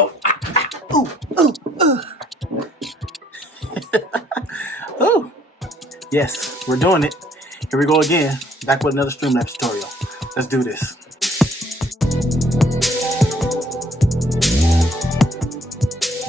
Oh, ooh, ooh, ooh. Oh, yes, we're doing it. Here we go again, back with another Streamlabs tutorial. Let's do this.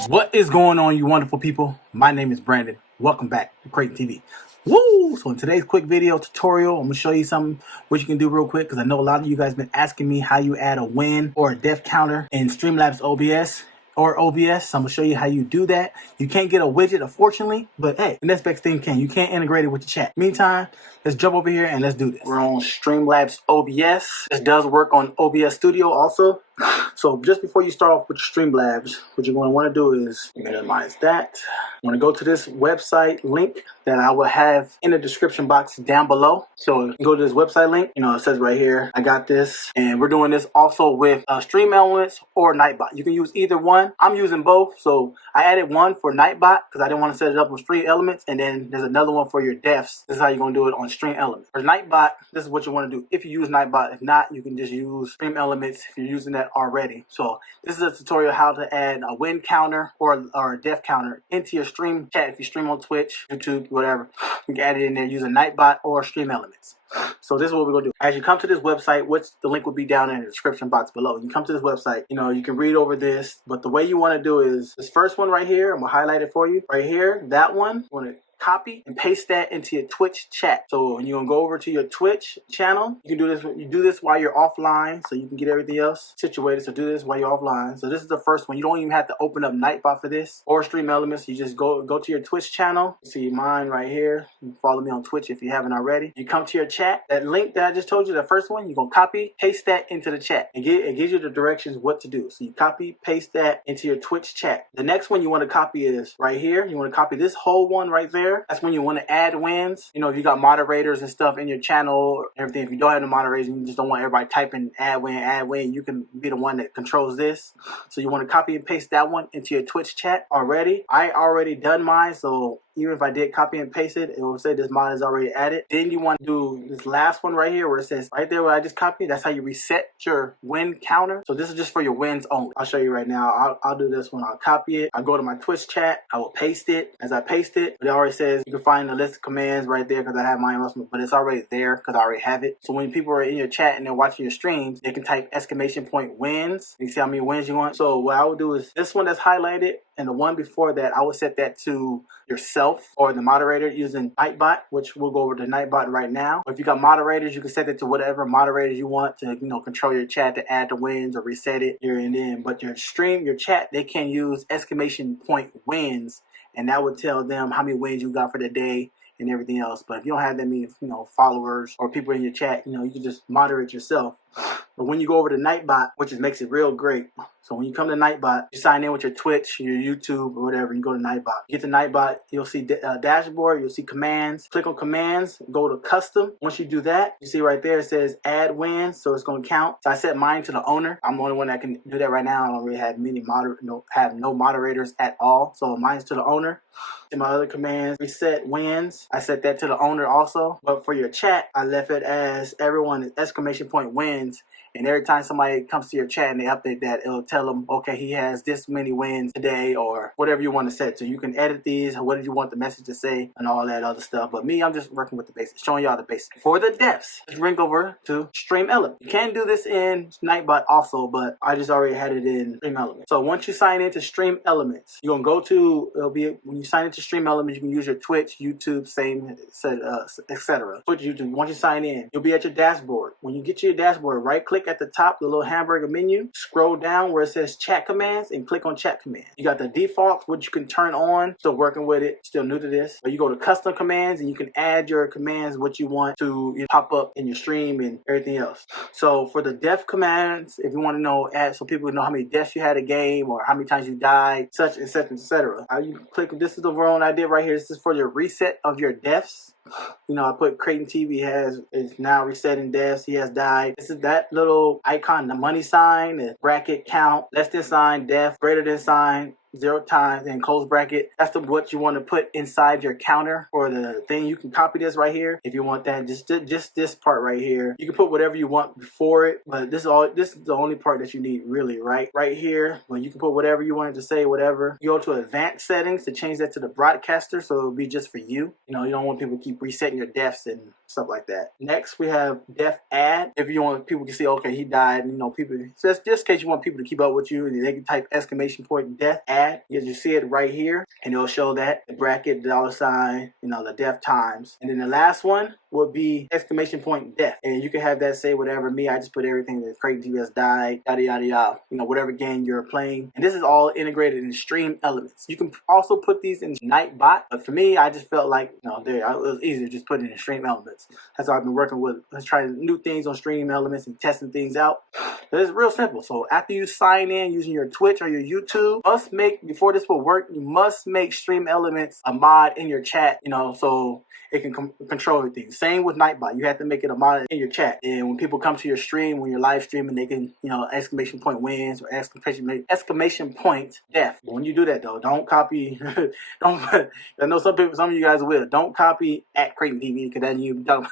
What is going on, you wonderful people? My name is Brandon. Welcome back to Crayton TV. Woo! So in today's quick video tutorial, I'm going to show you something what you can do real quick, because I know a lot of you guys been asking me how you add a win or a def counter in Streamlabs OBS. So I'm gonna show you how you do that. You can't get a widget, unfortunately, but hey, the next best thing you can. You can't integrate it with the chat. Meantime, let's jump over here and let's do this. We're on Streamlabs OBS. This does work on OBS Studio also. So just before you start off with Streamlabs, what you're going to want to do is minimize that. I'm going to go to this website link that I will have in the description box down below. So you go to this website link, it says right here, I got this. And we're doing this also with Streamelements or Nightbot. You can use either one. I'm using both. So I added one for Nightbot because I didn't want to set it up on Streamelements. And then there's another one for your defs. This is how you're going to do it on Streamelements. For Nightbot, this is what you want to do. If you use Nightbot, if not, you can just use Streamelements if you're using that already. So this is a tutorial how to add a win counter or a def counter into your stream chat. If you stream on Twitch, YouTube, whatever, you can add it in there using Nightbot or Streamelements. So this is what we're gonna do. As you come to this website, which the link will be down in the description box below. You come to this website, you can read over this, but the way you want to do is this first one right here. I'm gonna highlight it for you right here. That one, you want to copy and paste that into your Twitch chat. So when you're gonna go over to your Twitch channel, you can do this. You do this while you're offline, so you can get everything else situated. So do this while you're offline. So this is the first one. You don't even have to open up Nightbot for this or Streamelements. You just go to your Twitch channel. You see mine right here. You can follow me on Twitch if you haven't already. You come to your chat. That link that I just told you, the first one, you're gonna copy, paste that into the chat. It gives you the directions what to do. So you copy, paste that into your Twitch chat. The next one you want to copy is right here. You want to copy this whole one right there. That's when you want to add wins. If you got moderators and stuff in your channel or everything, if you don't have the moderators and you just don't want everybody typing add win, you can be the one that controls this. So you want to copy and paste that one into your Twitch chat already. I already done mine, so even if I did copy and paste it, it will say this mod is already added. Then you want to do this last one right here where it says right there where I just copied. That's how you reset your win counter. So this is just for your wins only. I'll show you right now. I'll do this one. I'll copy it. I'll go to my Twitch chat. I will paste it. As I paste it, it already says you can find the list of commands right there because I have mine, but it's already there because I already have it. So when people are in your chat and they're watching your streams, they can type !wins. You see how many wins you want? So what I would do is this one that's highlighted and the one before that, I would set that to yourself or the moderator using Nightbot, which we'll go over to Nightbot right now. If you got moderators, you can set it to whatever moderators you want to, control your chat to add the wins or reset it here and then. But your stream, your chat, they can use !wins, and that would tell them how many wins you got for the day and everything else. But if you don't have that many, followers or people in your chat, you can just moderate yourself. But when you go over to Nightbot, which makes it real great. So when you come to Nightbot, you sign in with your Twitch, your YouTube, or whatever. You go to Nightbot. You get to Nightbot, you'll see dashboard. You'll see commands. Click on commands. Go to custom. Once you do that, you see right there it says add wins. So it's going to count. So I set mine to the owner. I'm the only one that can do that right now. I don't really have no moderators at all. So mine's to the owner. In my other commands, reset wins. I set that to the owner also. But for your chat, I left it as everyone is !wins. And every time somebody comes to your chat and they update that, it'll tell them, okay, he has this many wins today or whatever you want to set. So you can edit these. What did you want the message to say and all that other stuff. But me, I'm just working with the basics, showing y'all the basics. For the defs, let's ring over to Streamelements. You can do this in Nightbot also, but I just already had it in Streamelements. So once you sign into Streamelements, you're going to go to, when you sign into Streamelements, you can use your Twitch, YouTube, same, etc. Twitch, YouTube. Once you sign in, you'll be at your dashboard. When you get to your dashboard, right click at the top, the little hamburger menu, scroll down where it says chat commands and click on chat commands. You got the defaults, which you can turn on. Still working with it, still new to this. But you go to custom commands and you can add your commands, what you want to pop up in your stream and everything else. So for the def commands, if you want to know, so people know how many deaths you had a game or how many times you died, such and such, etc. You click, this is the one I did right here. This is for your reset of your deaths. I put Crayton TV is now resetting deaths. He has died. This is that little icon, the money sign, the bracket count, less than sign, death, greater than sign, 0 times, and close bracket. That's what you want to put inside your counter or the thing. You can copy this right here if you want that. Just this part right here. You can put whatever you want before it, but this is the only part that you need really, right here. When you can put whatever you wanted to say, whatever. You go to advanced settings to change that to the broadcaster, so it'll be just for you. You know, you don't want people to keep resetting your defs and stuff like that. Next, we have def add. If you want people to see, okay, he died, you know, people, just in case you want people to keep up with you, and they can type exclamation point def add. You see it right here, and it'll show that the bracket, $, you know, the def times. And then the last one will be exclamation point def, and you can have that say whatever. Me, I just put everything that Crayton Tv has died, yada yada yada, you know, whatever game you're playing. And this is all integrated in Streamelements. You can also put these in Nightbot, but for me, I just felt like, you know, it was easier to just put it in Streamelements. That's how I've been working with. Let's try new things on Streamelements and testing things out. But it's real simple. So after you sign in using your Twitch or your YouTube, before this will work, you must make Streamelements a mod in your chat, you know, so it can control everything. Same with Nightbot. You have to make it a mod in your chat. And when people come to your stream, when you're live streaming, they can, you know, exclamation point wins or exclamation point def. But when you do that though, don't copy. I know some of you guys will. Don't copy at Crayton TV, because then you don't.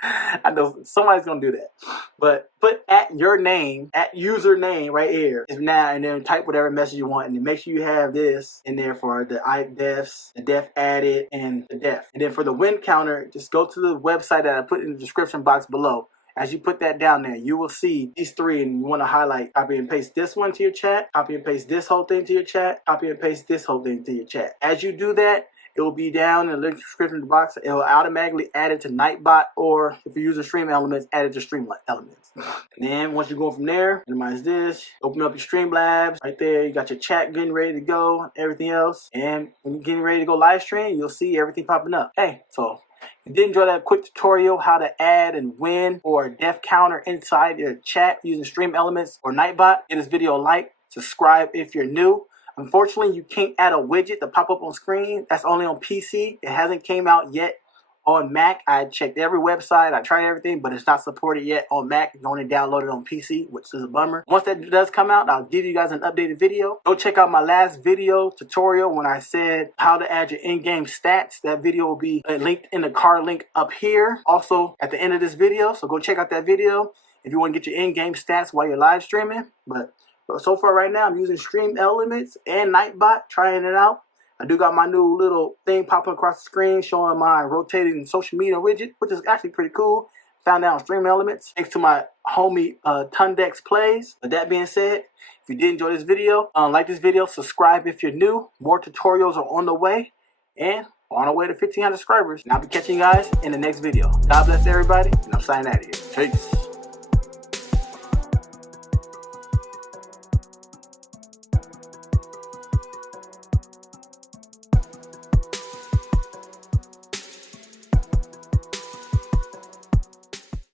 I know somebody's gonna do that, but put at your name, at username right here is now, and then type whatever message you want, and then make sure you have this in there for the defs, the def added, and the def. And then for the win counter, just go to the website that I put in the description box below. As you put that down there, you will see these three, and you want to highlight, copy and paste this one to your chat, copy and paste this whole thing to your chat, copy and paste this whole thing to your chat. As you do that, it will be down in the link description box. It will automatically add it to Nightbot, or if you're using Streamelements, add it to Streamelements. And then once you go from there, minimize this, open up your Streamlabs. Right there, you got your chat getting ready to go, everything else. And when you're getting ready to go live stream, you'll see everything popping up. Hey, so if you did enjoy that quick tutorial how to add and win or a def counter inside your chat using Streamelements or Nightbot, give this video a like, subscribe if you're new. Unfortunately, you can't add a widget to pop up on screen. That's only on PC. It hasn't came out yet on Mac. I checked every website. I tried everything, but it's not supported yet on Mac. You can only download it on PC, which is a bummer. Once that does come out, I'll give you guys an updated video. Go check out my last video tutorial when I said how to add your in-game stats. That video will be linked in the card link up here, also at the end of this video. So go check out that video if you want to get your in-game stats while you're live streaming. But so far right now, I'm using Streamelements and Nightbot, trying it out. I do got my new little thing popping across the screen showing my rotating social media widget, which is actually pretty cool. Found out on Streamelements thanks to my homie Tundex Plays. With that being said, if you did enjoy this video, like this video, subscribe if you're new. More tutorials are on the way, and on our way to 1,500 subscribers. And I'll be catching you guys in the next video. God bless everybody, and I'm signing out of here. Peace.